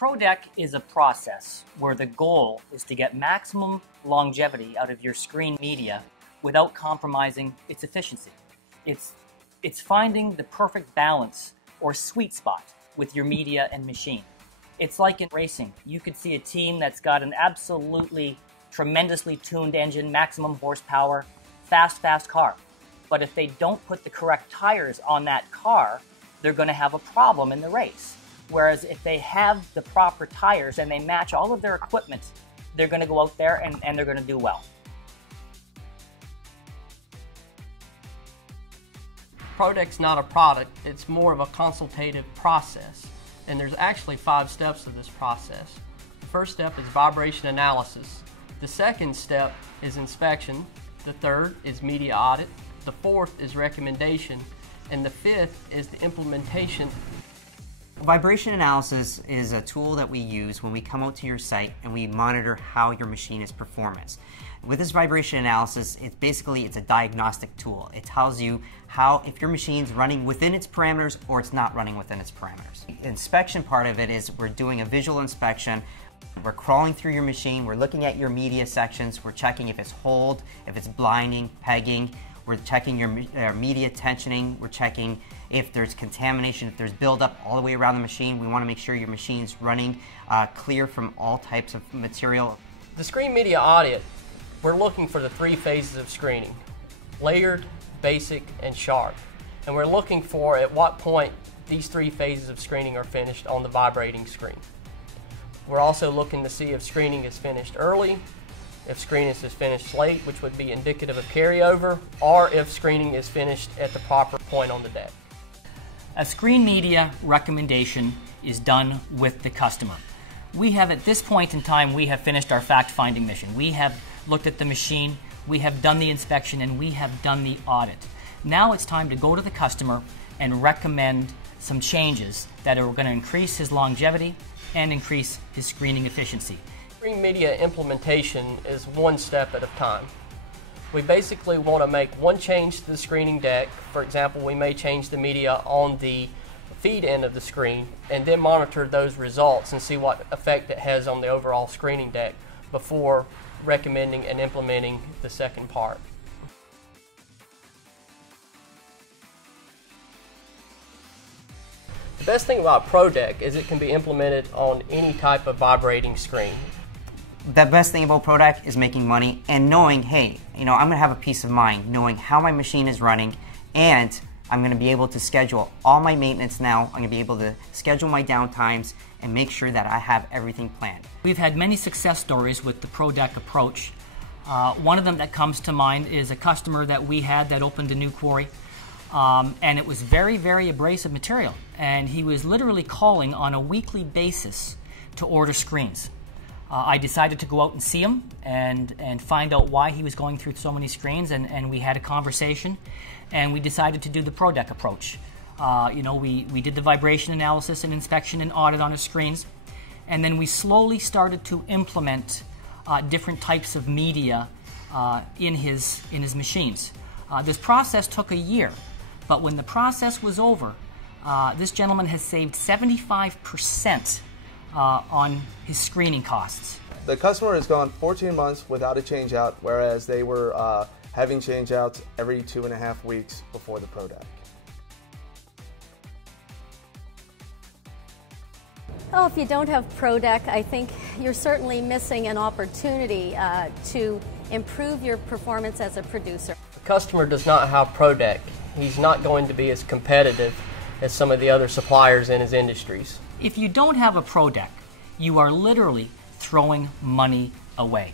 ProDeck is a process where the goal is to get maximum longevity out of your screen media without compromising its efficiency. It's finding the perfect balance or sweet spot with your media and machine. It's like in racing. You could see a team that's got an absolutely tremendously tuned engine, maximum horsepower, fast car. But if they don't put the correct tires on that car, they're going to have a problem in the race. Whereas if they have the proper tires and they match all of their equipment, they're going to go out there and they're going to do well. ProDeck's not a product, it's more of a consultative process. And there's actually 5 steps to this process. The first step is vibration analysis. The second step is inspection. The third is media audit. The fourth is recommendation. And the fifth is the implementation. Vibration analysis is a tool that we use when we come out to your site and we monitor how your machine is performance. With this vibration analysis, it's a diagnostic tool. It tells you if your machine's running within its parameters or it's not running within its parameters. The inspection part of it is we're doing a visual inspection. We're crawling through your machine, we're looking at your media sections, we're checking if it's hold, if it's blinding, pegging, we're checking your media tensioning, we're checking if there's contamination, if there's buildup all the way around the machine. We want to make sure your machine's running clear from all types of material. The screen media audit, we're looking for the 3 phases of screening: layered, basic, and sharp. And we're looking for at what point these 3 phases of screening are finished on the vibrating screen. We're also looking to see if screening is finished early, if screening is finished late, which would be indicative of carryover, or if screening is finished at the proper point on the deck. A screen media recommendation is done with the customer. We have, at this point in time, we have finished our fact-finding mission. We have looked at the machine, we have done the inspection, and we have done the audit. Now it's time to go to the customer and recommend some changes that are going to increase his longevity and increase his screening efficiency. Screen media implementation is one step at a time. We basically want to make one change to the screening deck. For example, we may change the media on the feed end of the screen and then monitor those results and see what effect it has on the overall screening deck before recommending and implementing the second part. The best thing about ProDeck is it can be implemented on any type of vibrating screen. The best thing about ProDeck is making money and knowing, hey, I'm going to have a peace of mind knowing how my machine is running, and I'm going to be able to schedule all my maintenance now. I'm going to be able to schedule my downtimes and make sure that I have everything planned. We've had many success stories with the ProDeck approach. One of them that comes to mind is a customer that we had that opened a new quarry. And it was very, very abrasive material. And he was literally calling on a weekly basis to order screens. I decided to go out and see him and find out why he was going through so many screens, and we had a conversation, and we decided to do the ProDeck approach. We did the vibration analysis and inspection and audit on his screens, and then we slowly started to implement different types of media in his machines. This process took a year. But when the process was over, this gentleman has saved 75% on his screening costs. The customer has gone 14 months without a change-out, whereas they were having change-outs every 2.5 weeks before the ProDeck. Oh, if you don't have ProDeck, I think you're certainly missing an opportunity to improve your performance as a producer. The customer does not have ProDeck. He's not going to be as competitive as some of the other suppliers in his industries. If you don't have a ProDeck, you are literally throwing money away.